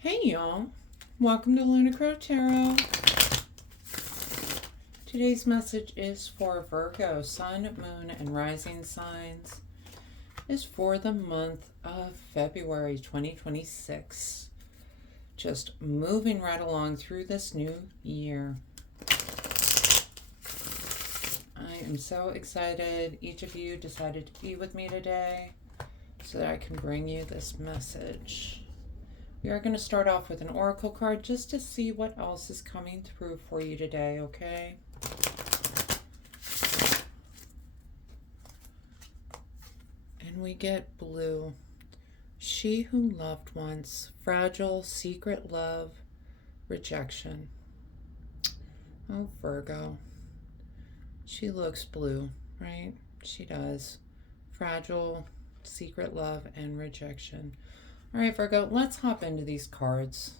Hey y'all, welcome to Lunar Tarot. Today's message is for Virgo, Sun, Moon, and Rising signs. Is for the month of February 2026. Just moving right along through this new year. I am so excited each of you decided to be with me today so that I can bring you this message. We are going to start off with an oracle card just to see what else is coming through for you today, okay? And we get blue. She who loved once, fragile, secret love, rejection. Oh, Virgo. She looks blue, right? She does. Fragile, secret love, and rejection. All right, Virgo, let's hop into these cards.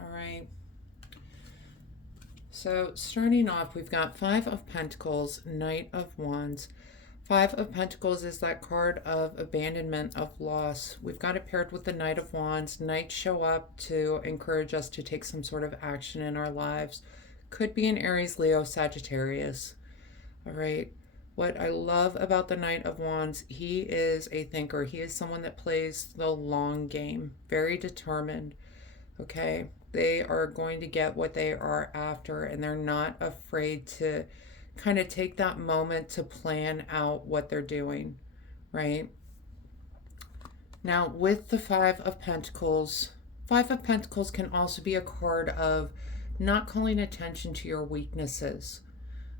All right. So starting off, we've got Five of Pentacles, Knight of Wands. Five of Pentacles is that card of abandonment, of loss. We've got it paired with the Knight of Wands. Knights show up to encourage us to take some sort of action in our lives. Could be an Aries, Leo, Sagittarius. All right. What I love about the Knight of Wands, he is a thinker. He is someone that plays the long game, very determined, okay? They are going to get what they are after, and they're not afraid to kind of take that moment to plan out what they're doing, right? Now, with the Five of Pentacles can also be a card of not calling attention to your weaknesses.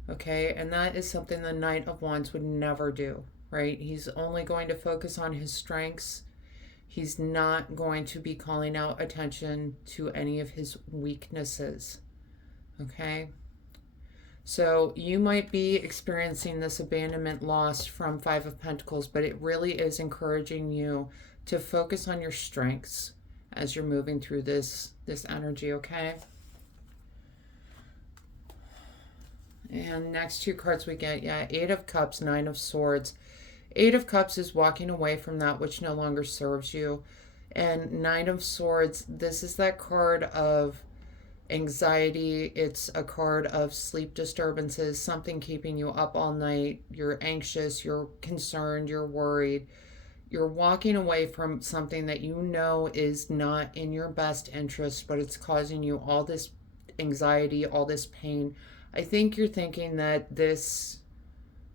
Okay, and that is something the Knight of Wands would never do, right? He's only going to focus on his strengths. He's not going to be calling out attention to any of his weaknesses, okay? So you might be experiencing this abandonment loss from Five of Pentacles, but it really is encouraging you to focus on your strengths as you're moving through this energy, okay? And next two cards we get, Eight of Cups, Nine of Swords. Eight of Cups is walking away from that which no longer serves you. And Nine of Swords, this is that card of anxiety. It's a card of sleep disturbances, something keeping you up all night. You're anxious, you're concerned, you're worried. You're walking away from something that you know is not in your best interest, but it's causing you all this anxiety, all this pain. I think you're thinking that this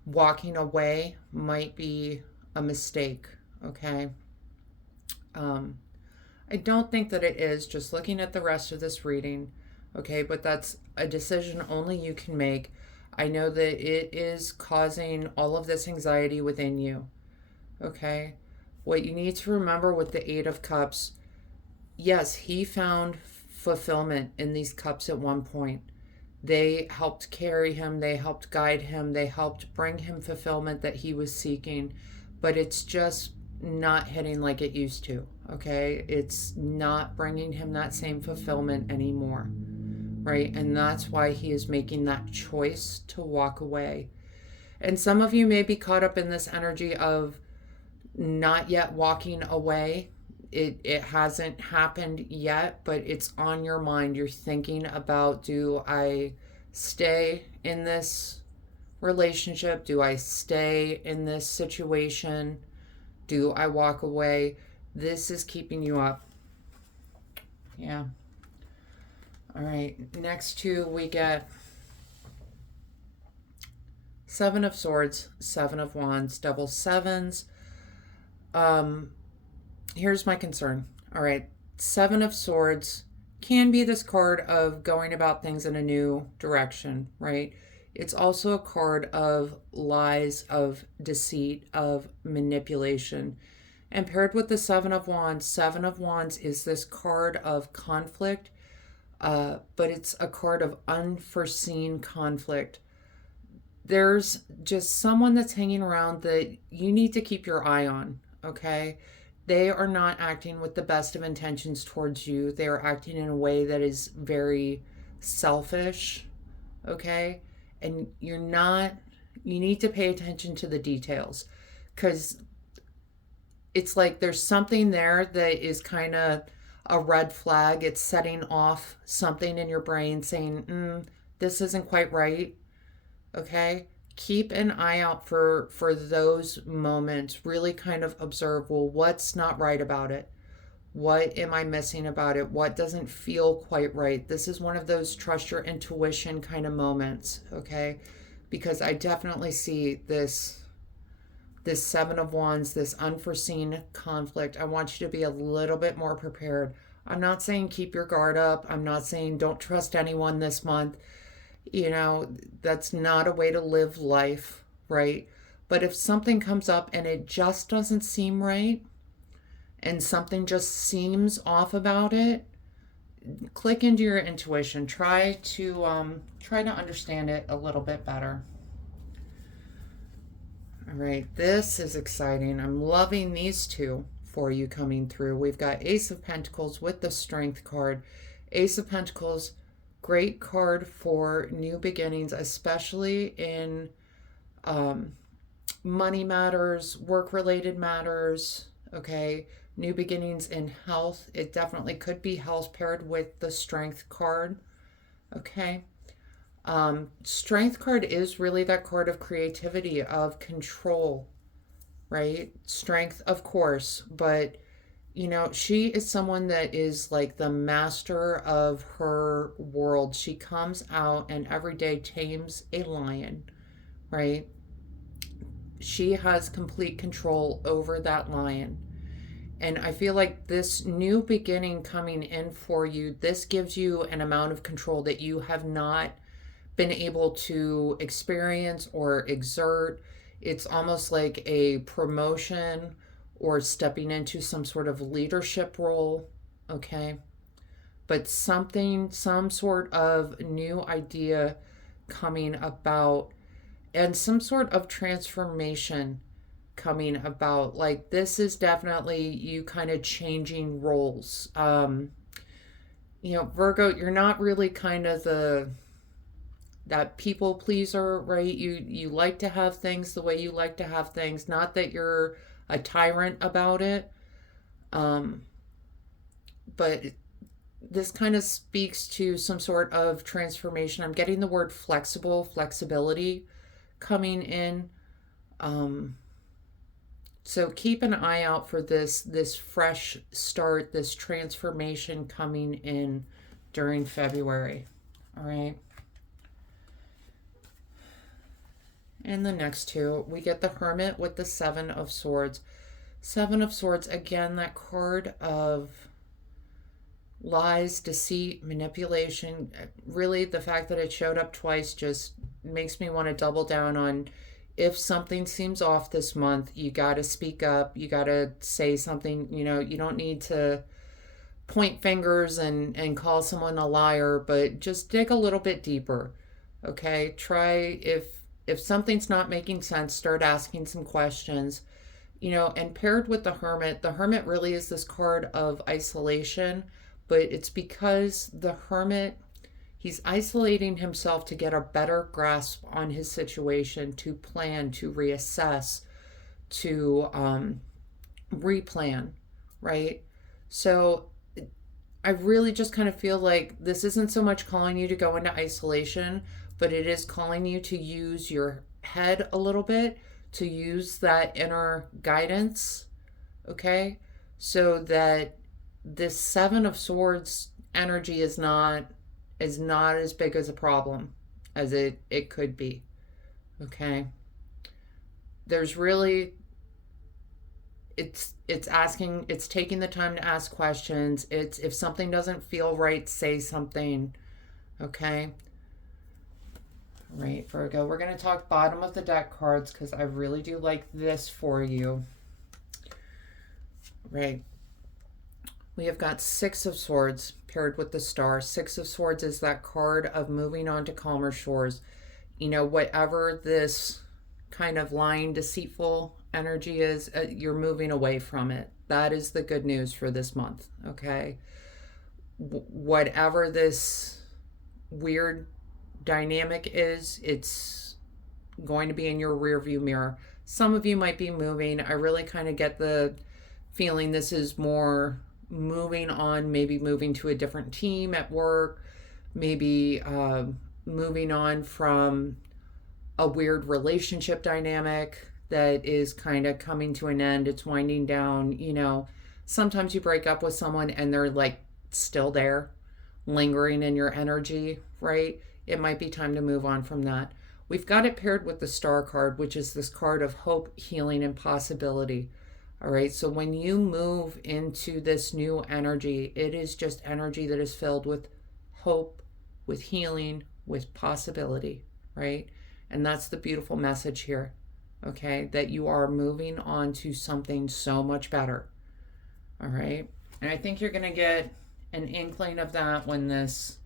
walking away might be a mistake, okay? I don't think that it is, just looking at the rest of this reading, okay? But that's a decision only you can make. I know that it is causing all of this anxiety within you, okay? What you need to remember with the Eight of Cups, yes, he found fulfillment in these cups at one point. They helped carry him, they helped guide him, they helped bring him fulfillment that he was seeking, but it's just not hitting like it used to, okay? It's not bringing him that same fulfillment anymore, right? And that's why he is making that choice to walk away. And some of you may be caught up in this energy of not yet walking away. It hasn't happened yet, but it's on your mind. You're thinking about, do I stay in this relationship? Do I stay in this situation? Do I walk away? This is keeping you up. Yeah. All right. Next two, we get Seven of Swords, Seven of Wands, double sevens. Here's my concern. All right. Seven of Swords can be this card of going about things in a new direction, right? It's also a card of lies, of deceit, of manipulation. And paired with the Seven of Wands is this card of conflict, but it's a card of unforeseen conflict. There's just someone that's hanging around that you need to keep your eye on, okay? They are not acting with the best of intentions towards you. They are acting in a way that is very selfish, okay? And you need to pay attention to the details, because it's like there's something there that is kind of a red flag. It's setting off something in your brain saying, this isn't quite right. Okay? Keep an eye out for those moments. Really kind of observe, well, what's not right about it? What am I missing about it? What doesn't feel quite right? This is one of those trust your intuition kind of moments, okay? Because I definitely see this Seven of Wands, this unforeseen conflict. I want you to be a little bit more prepared. I'm not saying keep your guard up. I'm not saying don't trust anyone this month. That's not a way to live life, right? But if something comes up and it just doesn't seem right, and something just seems off about it, click into your intuition. Try to understand it a little bit better. All right, this is exciting. I'm loving these two for you coming through. We've got Ace of Pentacles with the Strength card. Ace of Pentacles, great card for new beginnings, especially in money matters, work-related matters, okay? New beginnings in health. It definitely could be health paired with the Strength card, okay? Strength card is really that card of creativity, of control, right? Strength, of course, but she is someone that is like the master of her world. She comes out and every day tames a lion, right? She has complete control over that lion. And I feel like this new beginning coming in for you, this gives you an amount of control that you have not been able to experience or exert. It's almost like a promotion or stepping into some sort of leadership role, okay? But some sort of new idea coming about and some sort of transformation coming about. Like, this is definitely you kind of changing roles. Virgo, you're not really kind of that people pleaser, right? You like to have things the way you like to have things. Not that you're a tyrant about it, but this kind of speaks to some sort of transformation. I'm getting the word flexibility coming in. So keep an eye out for this fresh start, this transformation coming in during February. All right. And the next two, we get the Hermit with the Seven of Swords. Seven of Swords, again, that card of lies, deceit, manipulation. Really, the fact that it showed up twice just makes me want to double down on, if something seems off this month, you got to speak up. You got to say something. You don't need to point fingers and call someone a liar, but just dig a little bit deeper. Okay? Try, if something's not making sense, start asking some questions. And paired with the Hermit really is this card of isolation, but it's because the Hermit, he's isolating himself to get a better grasp on his situation, to plan, to reassess, to replan, right? So I really just kind of feel like this isn't so much calling you to go into isolation, but it is calling you to use your head a little bit, to use that inner guidance, okay? So that this Seven of Swords energy is not as big as a problem as it could be, okay? There's really, it's taking the time to ask questions. It's, if something doesn't feel right, say something, okay? Right, Virgo. We're going to talk bottom of the deck cards because I really do like this for you. Right. We have got Six of Swords paired with the Star. Six of Swords is that card of moving on to calmer shores. Whatever this kind of lying, deceitful energy is, you're moving away from it. That is the good news for this month, okay? Whatever this weird dynamic is, it's going to be in your rear view mirror. Some of you might be moving. I really kind of get the feeling this is more moving on, maybe moving to a different team at work, maybe moving on from a weird relationship dynamic that is kind of coming to an end. It's winding down. You know, sometimes you break up with someone and they're like still there, lingering in your energy, right? It might be time to move on from that. We've got it paired with the Star card, which is this card of hope, healing, and possibility. All right, so when you move into this new energy, it is just energy that is filled with hope, with healing, with possibility, right? And that's the beautiful message here, okay? That you are moving on to something so much better, all right? And I think you're going to get an inkling of that when this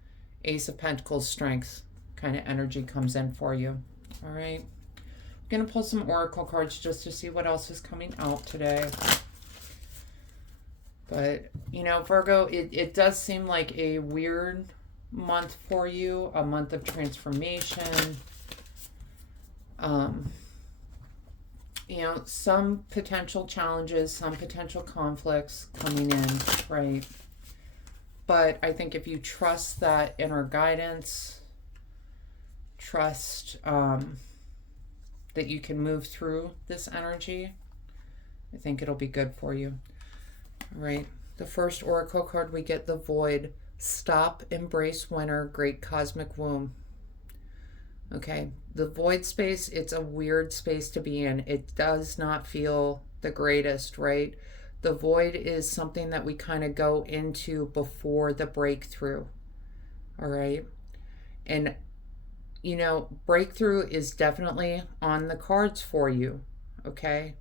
Ace of Pentacles strength kind of energy comes in for you, all right? I'm going to pull some oracle cards just to see what else is coming out today. But, you know, Virgo, it does seem like a weird month for you, a month of transformation. You know, some potential challenges, some potential conflicts coming in, right? But I think if you trust that inner guidance, trust that you can move through this energy, I think it'll be good for you. All right. The first oracle card we get, the Void. Stop, embrace winter, great cosmic womb. Okay. The void space, it's a weird space to be in. It does not feel the greatest, right? The void is something that we kind of go into before the breakthrough. All right. And, you know, breakthrough is definitely on the cards for you. Okay.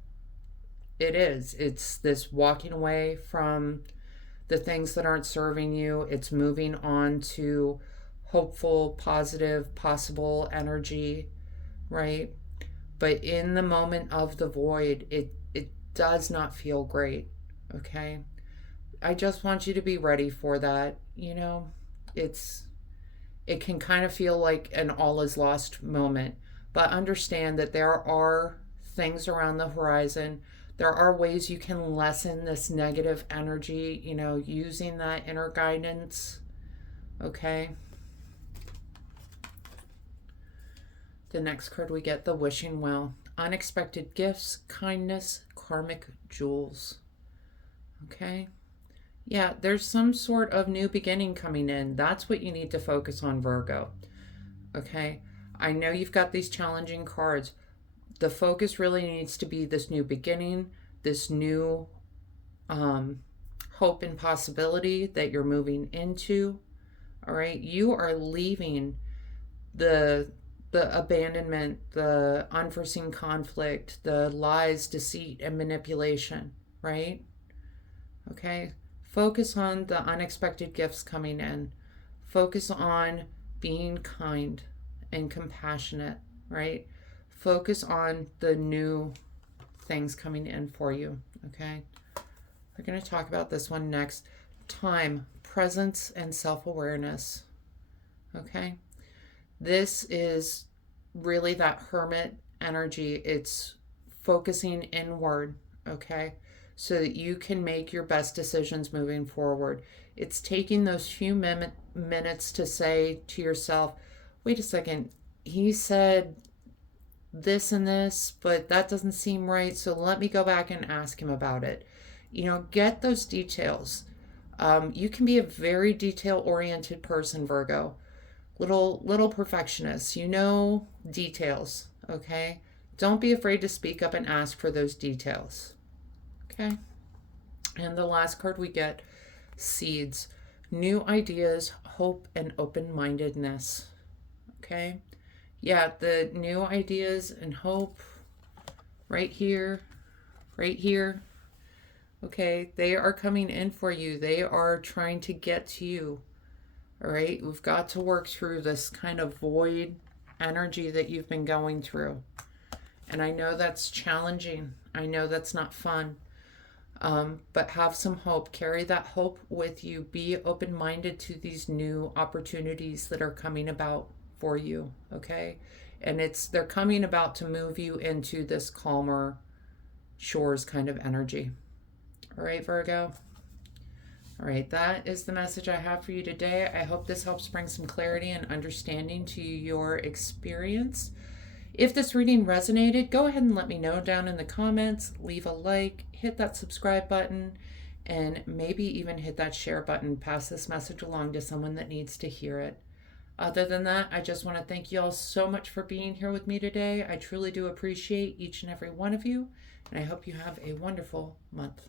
It is. It's this walking away from the things that aren't serving you. It's moving on to hopeful, positive, possible energy, right? But in the moment of the void, it does not feel great, okay? I just want you to be ready for that. You know, it can kind of feel like an all is lost moment, but understand that there are things around the horizon. There are ways you can lessen this negative energy, you know, using that inner guidance, okay? The next card we get, the Wishing Well. Unexpected gifts, kindness, karmic jewels. Okay? Yeah, there's some sort of new beginning coming in. That's what you need to focus on, Virgo. Okay? I know you've got these challenging cards. The focus really needs to be this new beginning, this new hope and possibility that you're moving into. All right? You are leaving the abandonment, the unforeseen conflict, the lies, deceit, and manipulation, right? Okay? Focus on the unexpected gifts coming in. Focus on being kind and compassionate, right? Focus on the new things coming in for you, okay? We're going to talk about this one next. Time, presence, and self-awareness, okay? This is really that hermit energy. It's focusing inward, okay? So that you can make your best decisions moving forward. It's taking those few minutes to say to yourself, wait a second, he said this and this, but that doesn't seem right, so let me go back and ask him about it. You know, get those details. You can be a very detail-oriented person, Virgo. Little perfectionist. You know details, okay? Don't be afraid to speak up and ask for those details, okay? And the last card we get, Seeds. New ideas, hope, and open-mindedness, okay? Yeah, the new ideas and hope right here, okay? They are coming in for you. They are trying to get to you. All right, we've got to work through this kind of void energy that you've been going through. And I know that's challenging. I know that's not fun. But have some hope. Carry that hope with you. Be open-minded to these new opportunities that are coming about for you, okay? And they're coming about to move you into this calmer shores kind of energy. All right, Virgo? All right, that is the message I have for you today. I hope this helps bring some clarity and understanding to your experience. If this reading resonated, go ahead and let me know down in the comments. Leave a like, hit that subscribe button, and maybe even hit that share button. Pass this message along to someone that needs to hear it. Other than that, I just want to thank you all so much for being here with me today. I truly do appreciate each and every one of you, and I hope you have a wonderful month.